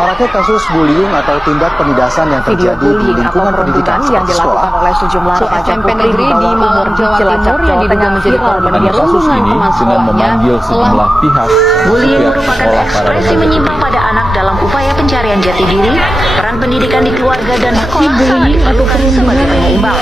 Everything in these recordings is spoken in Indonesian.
Maraknya kasus bullying atau tindak penindasan yang terjadi di lingkungan pendidikan yang dilakukan oleh sejumlah remaja putri negeri di Malang, Jawa Timur yang diduga menjadi korban perundungan teman sekolahnya sejumlah pihak. Bullying merupakan ekspresi menyimpang pada anak dalam upaya pencarian jati diri. Peran pendidikan di keluarga dan sekolah sangat diperlukan sebagai penyeimbang.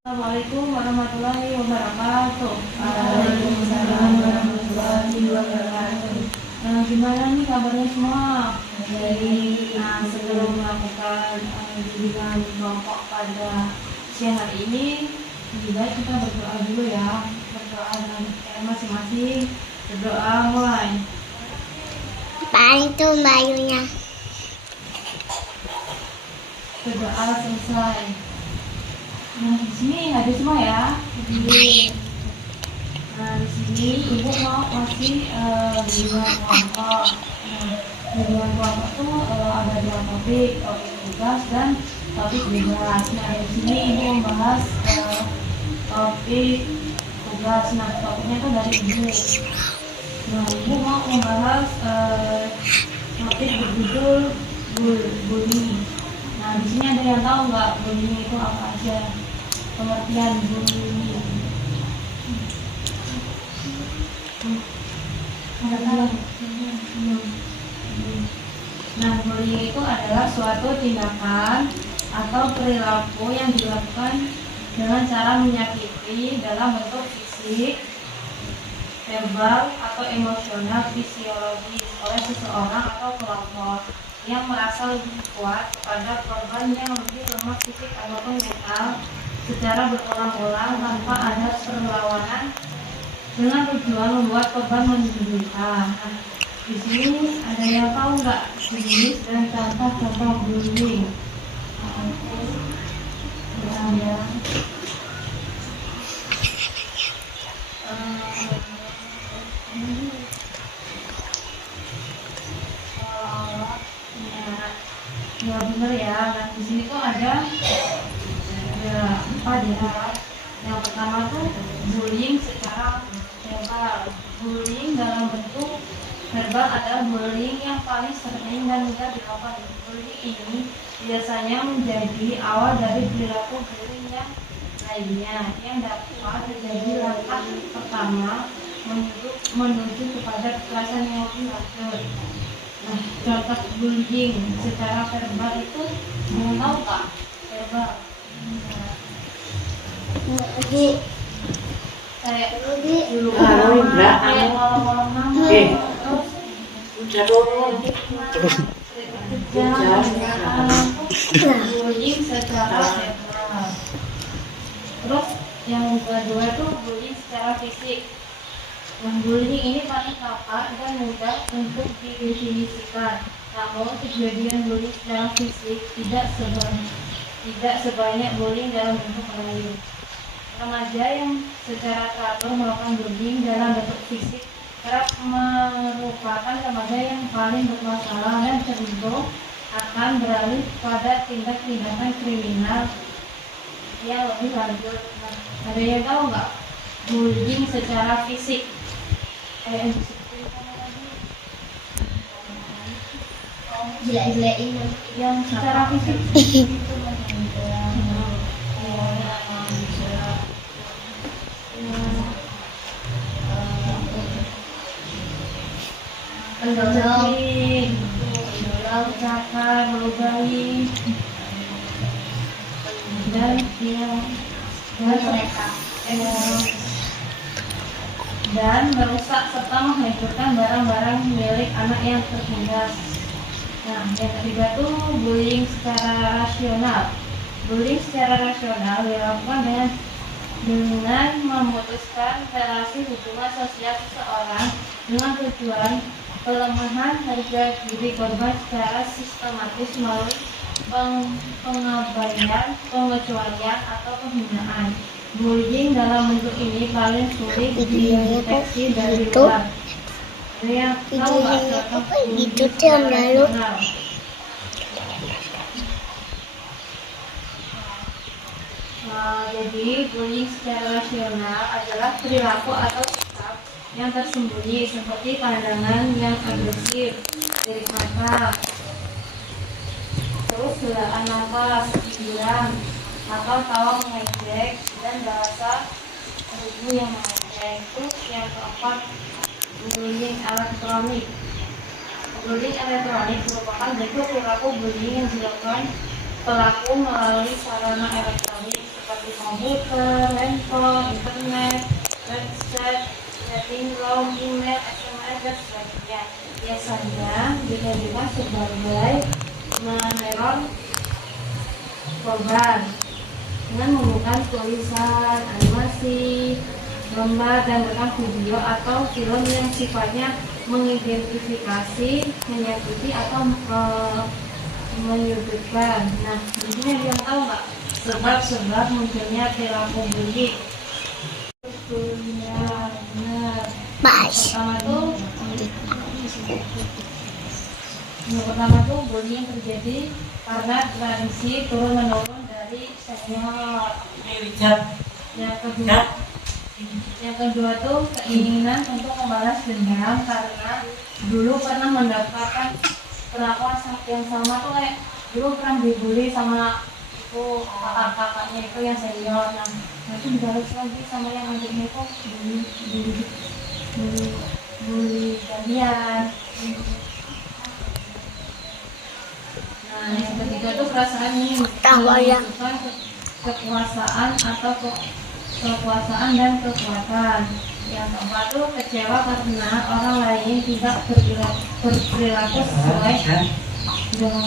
Assalamualaikum warahmatullahi wabarakatuh. Waalaikumsalam warahmatullahi wabarakatuh. Gimana nih kabarnya semua? Sebelum melakukan bimbingan kelompok pada siang hari ini, lebih baik kita berdoa dulu ya. Berdoa dengan masing-masing. Berdoa mulai. Itu bayunya. Berdoa selesai. Nah, di sini hadir semua ya. Di sini ibu mau kasih bimbingan kelompok. Bimbingan kelompok itu ada dua topik tugas dan topik bebas. Nah, di sini ibu membahas topik tugas. Nah, topiknya itu dari ibu. Nah, ibu mau membahas topik berjudul bullying. Nah, di sini ada yang tahu nggak bullying itu apa aja? Pengertian bullying. Nah, bullying itu adalah suatu tindakan atau perilaku yang dilakukan dengan cara menyakiti dalam bentuk fisik, verbal, atau emosional fisiologis oleh seseorang atau kelompok yang merasa lebih kuat kepada korban yang lebih lemah fisik ataupun mental secara berulang-ulang tanpa ada perlawanan dengan tujuan membuat korban menderita. Nah, di sini ada yang tahu nggak jenis dan contoh-contoh bullying? Ya benar ya. Nah, di sini tuh ada 4 ya. Yang pertama tuh bullying secara verbal. Bullying dalam bentuk verbal adalah bullying yang paling sering dan mudah dilakukan. Bullying ini biasanya menjadi awal dari perilaku bullying yang lainnya yang dapat menjadi langkah pertama menuju kepada kekerasan yang lebih lanjut. Nah, contoh bullying secara verbal itu mau tahu Kak? Verbal. Kayak dulu ngomong nama terus bullying secara verbal. Terus yang kedua itu bullying secara fisik. Yang bullying ini paling gampang dan mudah untuk didefinisikan. Namun kejadian bullying secara fisik tidak sebanyak bullying dalam bentuk lain. Remaja yang secara teratur melakukan bullying dalam bentuk fisik kerap merupakan remaja yang paling bermasalah dan cenderung akan beralih pada tindakan kriminal yang lebih lanjut. Nah, ada yang tahu nggak bullying secara fisik? Jelek-jelekin yang secara fisik ucapan meludahi dan dan merusak serta menghancurkan barang-barang milik anak yang tertindas. Nah, yang ketiga itu bullying secara rasional. Bullying secara rasional dilakukan dengan memutuskan relasi hubungan sosial seseorang dengan tujuan pelemahan harga diri korban secara sistematis melalui pengabaian, pengecualian, atau penghinaan. Bullying dalam bentuk ini paling sulit dideteksi dari luar. Itu tahun lalu. Jadi bullying secara rasional adalah perilaku atau yang tersembunyi seperti pandangan yang agresif, lirik mata, terus helaan nafas, hiburan, atau tawa mengejek, dan bahasa tubuh yang mengejek. Terus yang keempat, bullying elektronik. Bullying elektronik merupakan bentuk perilaku bullying yang dilakukan pelaku melalui sarana elektronik seperti komputer, handphone, internet, website, chatting room, email, SMS, dan sebagainya. Biasanya ditujukan sebagai meneror korban dengan menggunakan tulisan, animasi, gambar, dan rekam video atau film yang sifatnya mengidentifikasi, menyakiti, atau menyudutkan. Nah, di sini dia tahu nggak sebab munculnya perilaku bullying? Yang pertama tuh bullying terjadi karena tradisi turun menurun dari senior. Yang kedua tuh keinginan untuk membalas dendam karena dulu pernah mendapatkan perlakuan yang sama tuh, kayak dulu pernah dibully sama itu kakaknya itu yang senior. Nah itu dibalas lagi sama yang adiknya itu bully kalian. Nah yang ketiga tuh perasaan ini menunjukkan kekuasaan atau kekuasaan dan kekuatan. Yang keempat tuh kecewa karena orang lain tidak berperilaku sesuai dengan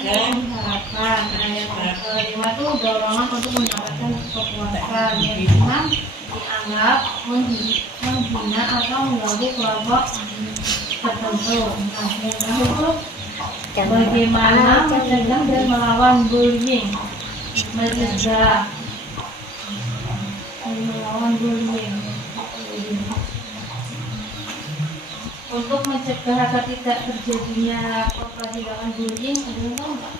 yang diharapkan. Nah, yang kelima tuh dorongan untuk mendapatkan kekuasaan. Yang keenam dianggap menghina atau mengganggu kelompok tertentu. Nah, yang terakhir tuh bagaimana mencegah dan melawan bullying. Melawan bullying. Untuk mencegah agar tidak terjadinya tindakan bullying, ada yang tahu nggak?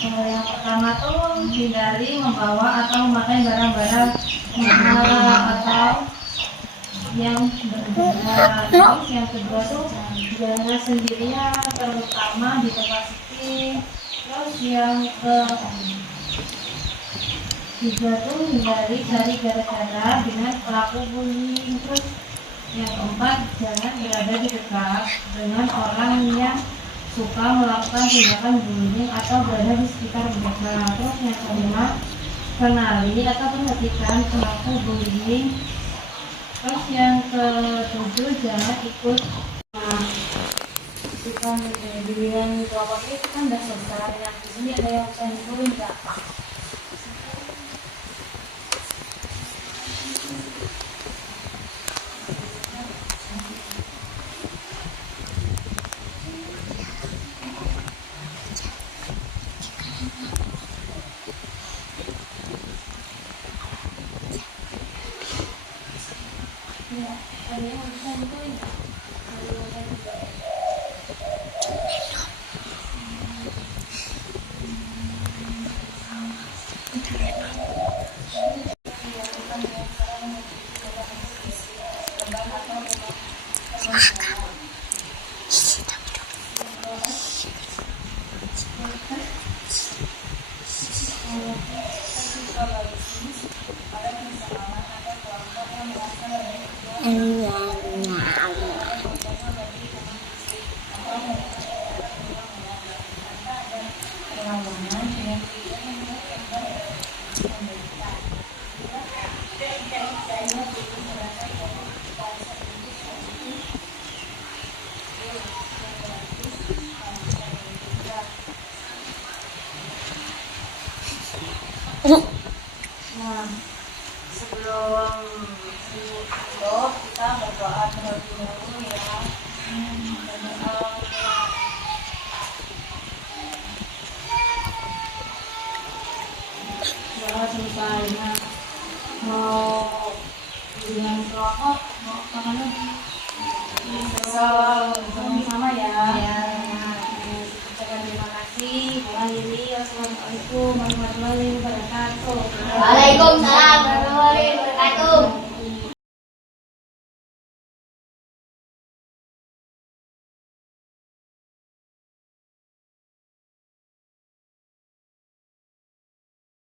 Yang pertama tuh hindari membawa atau memakai barang-barang atau yang berbeda. Terus yang kedua tuh jangan sendirian, terutama di tempat sepi. Terus yang ketiga tuh hindari cari gara-gara dengan pelaku bullying. Terus yang keempat, jangan berada di dekat dengan orang yang suka melakukan tindakan bullying atau berada di sekitar mereka. Terus yang kelima, kenali atau perhatikan pelaku bullying. Terus yang ketujuh, jangan ikut ikutan dengan kelompok itu kan udah selesai. Nah di sini ada yang bisa ditulis nggak? Ada yang bisa ditulis nggak? Nah, sebelum tutup kita berdoa terlebih dahulu ya. Doa selesai. Nah, mau dengan rokok, mau kemana? Sama-sama ya. Ucapkan terima kasih Assalamualaikum warahmatullahi wabarakatuh. Waalaikumsalam warahmatullahi wabarakatuh.